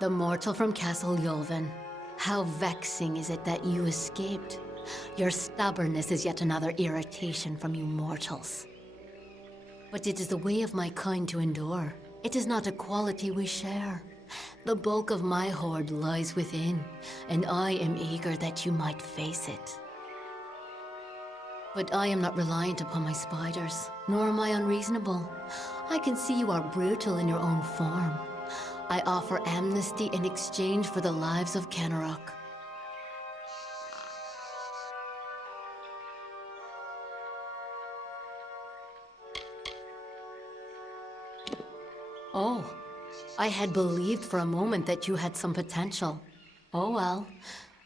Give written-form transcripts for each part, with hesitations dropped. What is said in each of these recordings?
The mortal from Castle Yolvin. How vexing is it that you escaped? Your stubbornness is yet another irritation from you mortals. But it is the way of my kind to endure. It is not a quality we share. The bulk of my hoard lies within, and I am eager that you might face it. But I am not reliant upon my spiders, nor am I unreasonable. I can see you are brutal in your own form. I offer amnesty in exchange for the lives of Kenarok. Oh, I had believed for a moment that you had some potential. Oh well,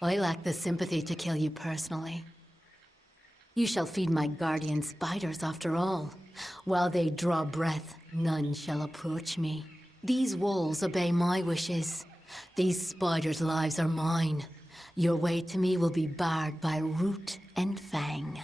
I lack the sympathy to kill you personally. You shall feed my guardian spiders after all. While they draw breath, none shall approach me. These wolves obey my wishes. These spiders' lives are mine. Your way to me will be barred by root and fang.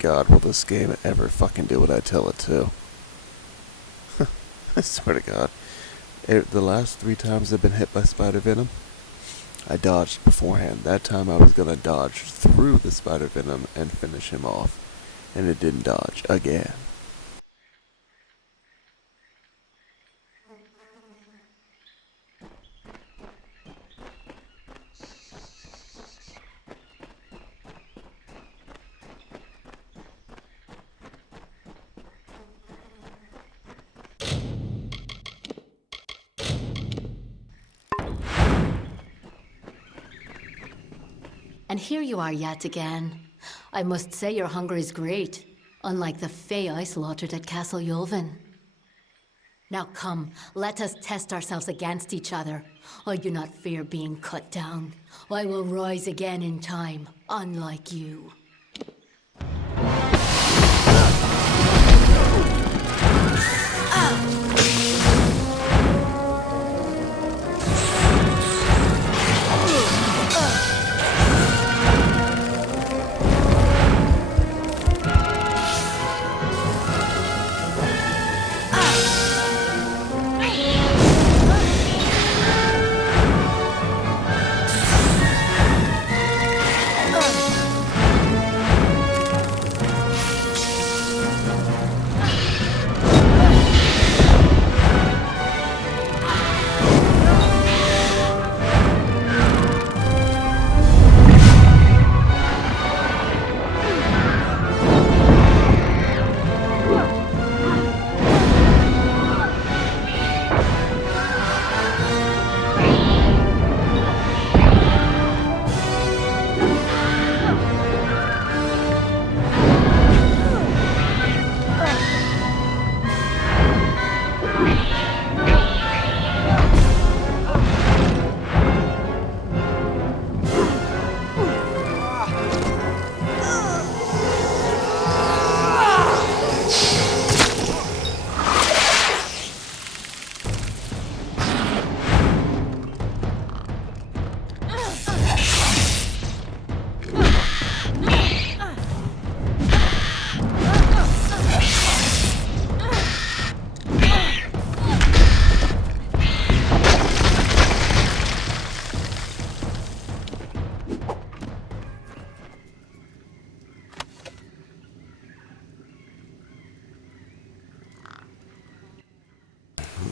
God, will this game ever fucking do what I tell it to? I swear to God. The last 3 times I've been hit by spider venom, I dodged beforehand. That time I was gonna dodge through the spider venom and finish him off. And it didn't dodge again. And here you are yet again. I must say your hunger is great, unlike the Fae I slaughtered at Castle Yulvin. Now come, let us test ourselves against each other. I do not fear being cut down. I will rise again in time, unlike you.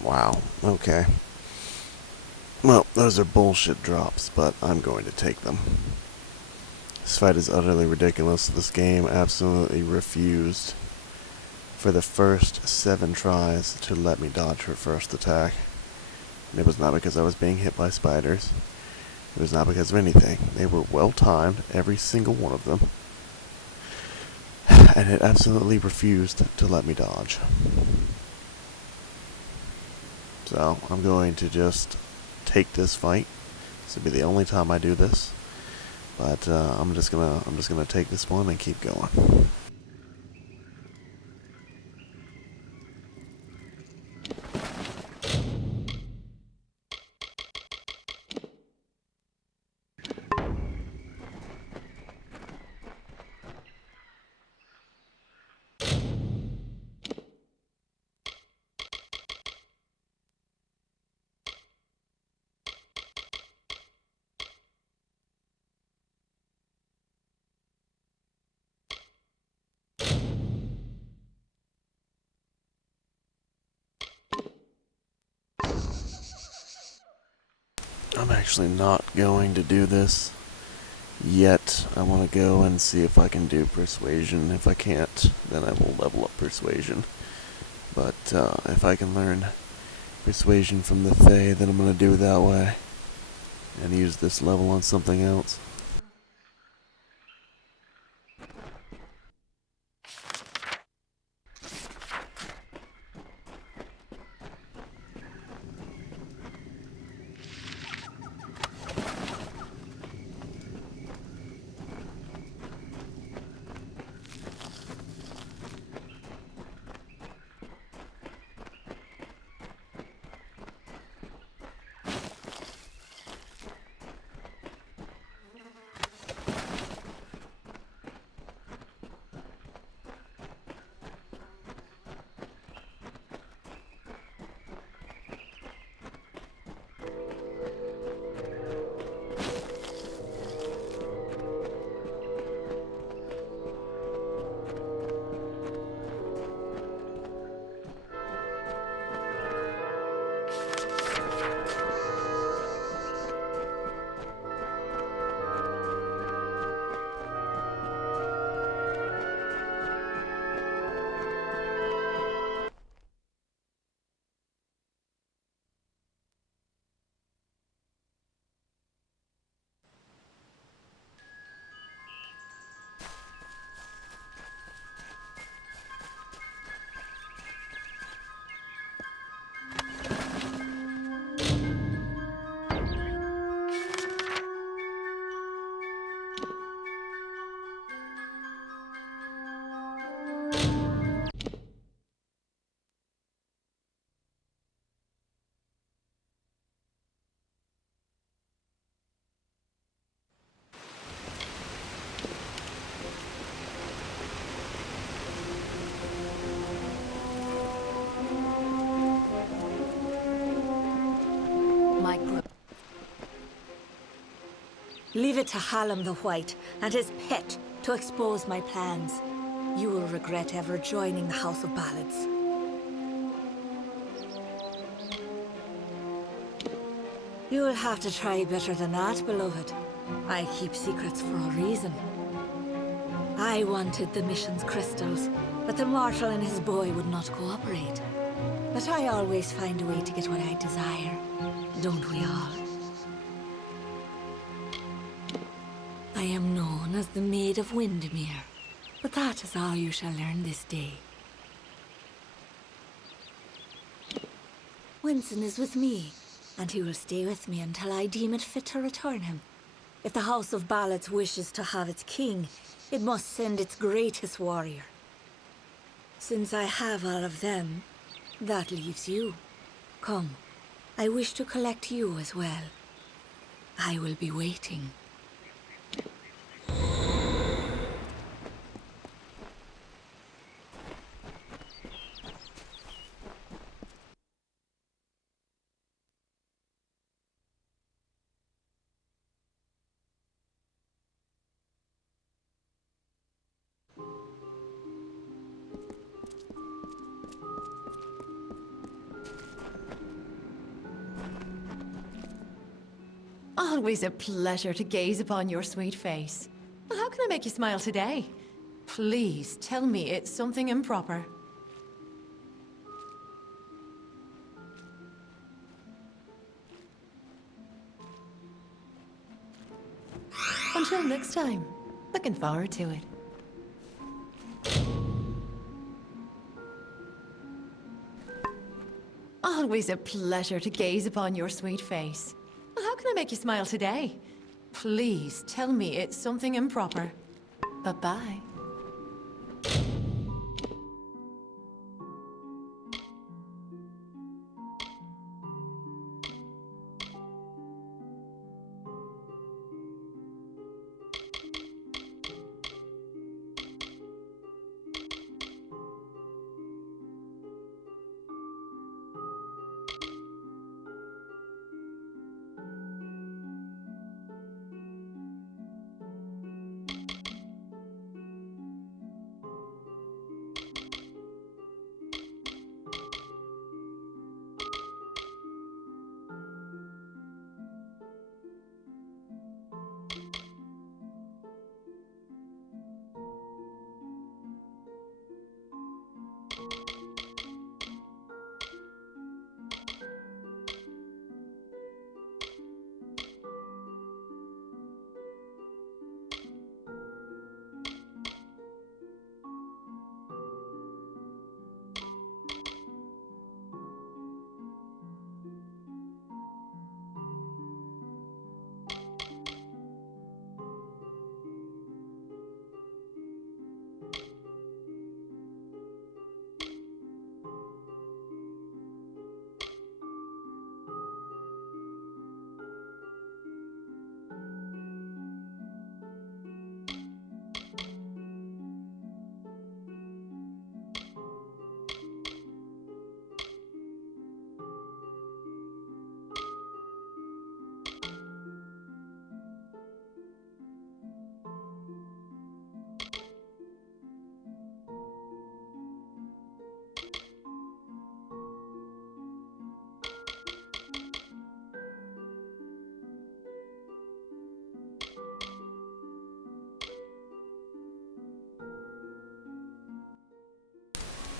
Wow, okay. Well, those are bullshit drops, but I'm going to take them. This fight is utterly ridiculous. This game absolutely refused for the first 7 tries to let me dodge her first attack. And it was not because I was being hit by spiders. It was not because of anything. They were well timed, every single one of them. And it absolutely refused to let me dodge. So I'm going to just take this fight. This will be the only time I do this. But I'm just gonna take this one and keep going. I'm actually not going to do this yet. I want to go and see if I can do persuasion. If I can't, then I will level up persuasion. But if I can learn persuasion from the Fae, then I'm going to do it that way. And use this level on something else. my crew. Leave it to Hallam the White and his pet to expose my plans. You will regret ever joining the House of Ballads. You will have to try better than that, beloved. I keep secrets for a reason. I wanted the mission's crystals, but the mortal and his boy would not cooperate. But I always find a way to get what I desire. Don't we all? I am known as the Maid of Windermere, but that is all you shall learn this day. Winston is with me, and he will stay with me until I deem it fit to return him. If the House of Ballads wishes to have its king, it must send its greatest warrior. Since I have all of them, that leaves you. Come, I wish to collect you as well. I will be waiting. Always a pleasure to gaze upon your sweet face. Well, how can I make you smile today? Please tell me it's something improper. Until next time, looking forward to it. Always a pleasure to gaze upon your sweet face. Well, how can I make you smile today? Please tell me it's something improper. Bye-bye.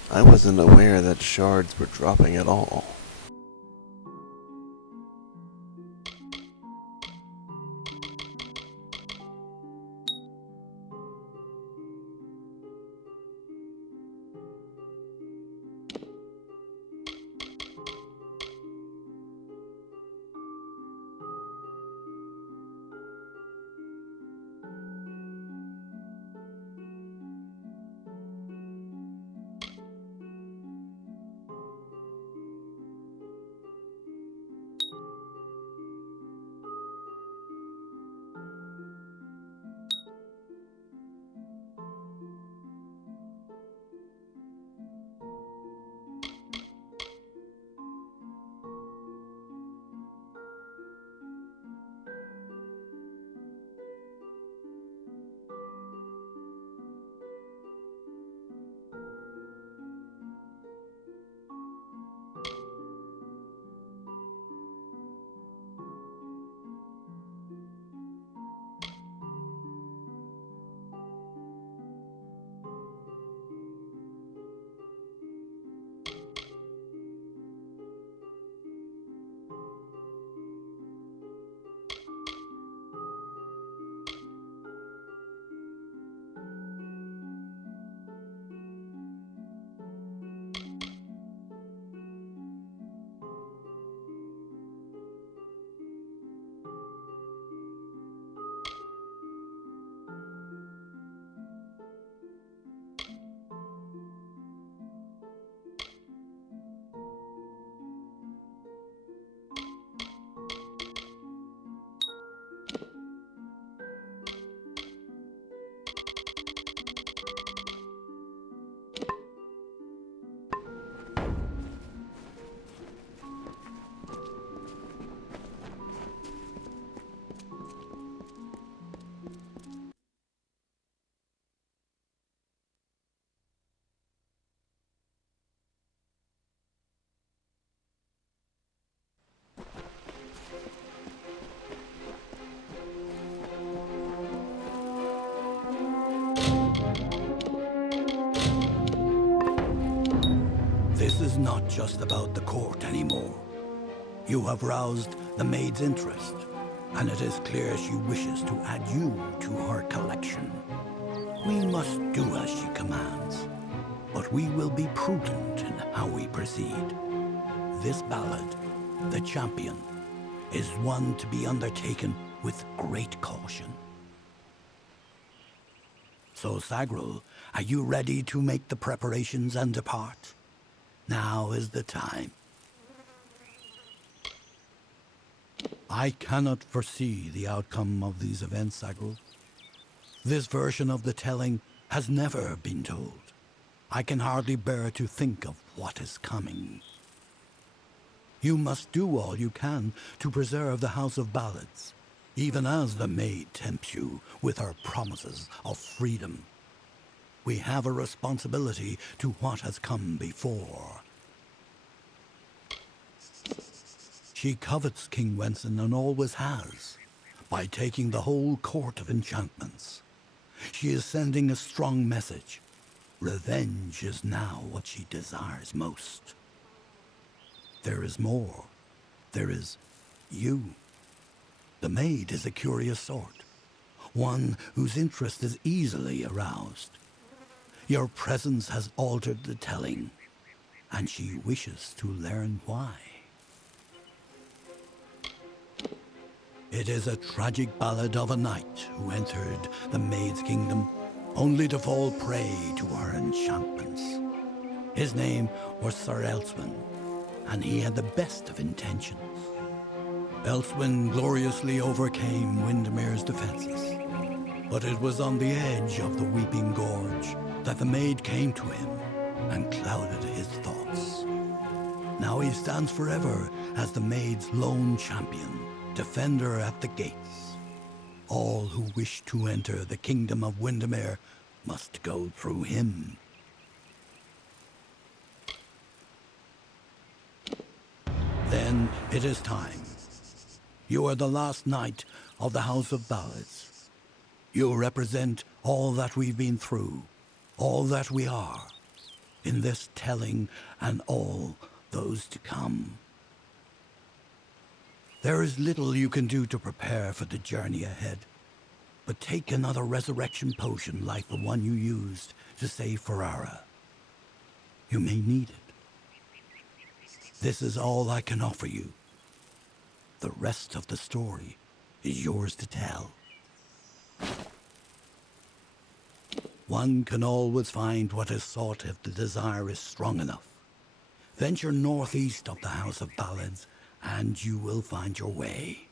I wasn't aware that shards were dropping at all. not just about the court anymore. You have roused the maid's interest, and it is clear she wishes to add you to her collection. We must do as she commands, but we will be prudent in how we proceed. This ballad, The Champion, is one to be undertaken with great caution. So, Sagrul, are you ready to make the preparations and depart? Now is the time. I cannot foresee the outcome of these events, Sagrul. This version of the telling has never been told. I can hardly bear to think of what is coming. You must do all you can to preserve the House of Ballads, even as the maid tempts you with her promises of freedom. We have a responsibility to what has come before. She covets King Wenson and always has, by taking the whole court of enchantments. She is sending a strong message. Revenge is now what she desires most. There is more. There is you. The maid is a curious sort, one whose interest is easily aroused. Your presence has altered the telling, and she wishes to learn why. It is a tragic ballad of a knight who entered the maid's kingdom only to fall prey to her enchantments. His name was Sir Elswin, and he had the best of intentions. Elswin gloriously overcame Windermere's defenses, but it was on the edge of the Weeping Gorge that the maid came to him and clouded his thoughts. Now he stands forever as the maid's lone champion, defender at the gates. All who wish to enter the kingdom of Windermere must go through him. Then it is time. You are the last knight of the House of Ballads. You represent all that we've been through, all that we are, in this telling and all those to come. There is little you can do to prepare for the journey ahead, but take another resurrection potion like the one you used to save Ferrara. You may need it. This is all I can offer you. The rest of the story is yours to tell. One can always find what is sought if the desire is strong enough. Venture northeast of the House of Ballads, and you will find your way.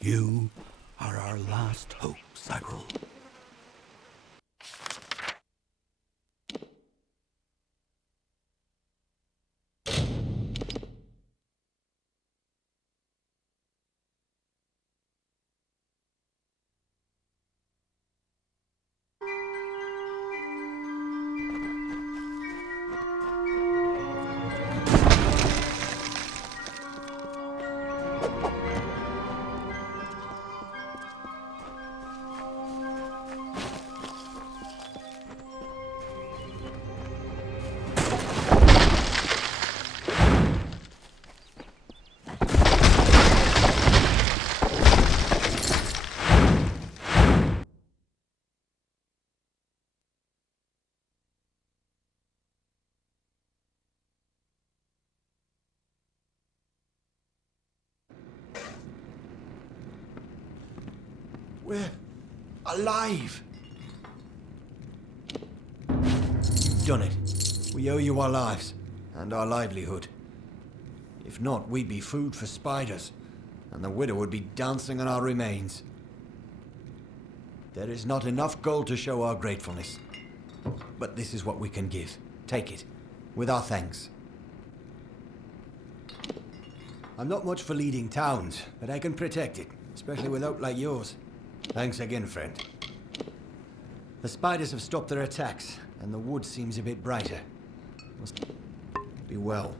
You are our last hope, Sagrul. We're alive! You've done it. We owe you our lives, and our livelihood. If not, we'd be food for spiders, and the widow would be dancing on our remains. There is not enough gold to show our gratefulness. But this is what we can give. Take it, with our thanks. I'm not much for leading towns, but I can protect it, especially with hope like yours. Thanks again, friend. The spiders have stopped their attacks, and the wood seems a bit brighter. Must be well.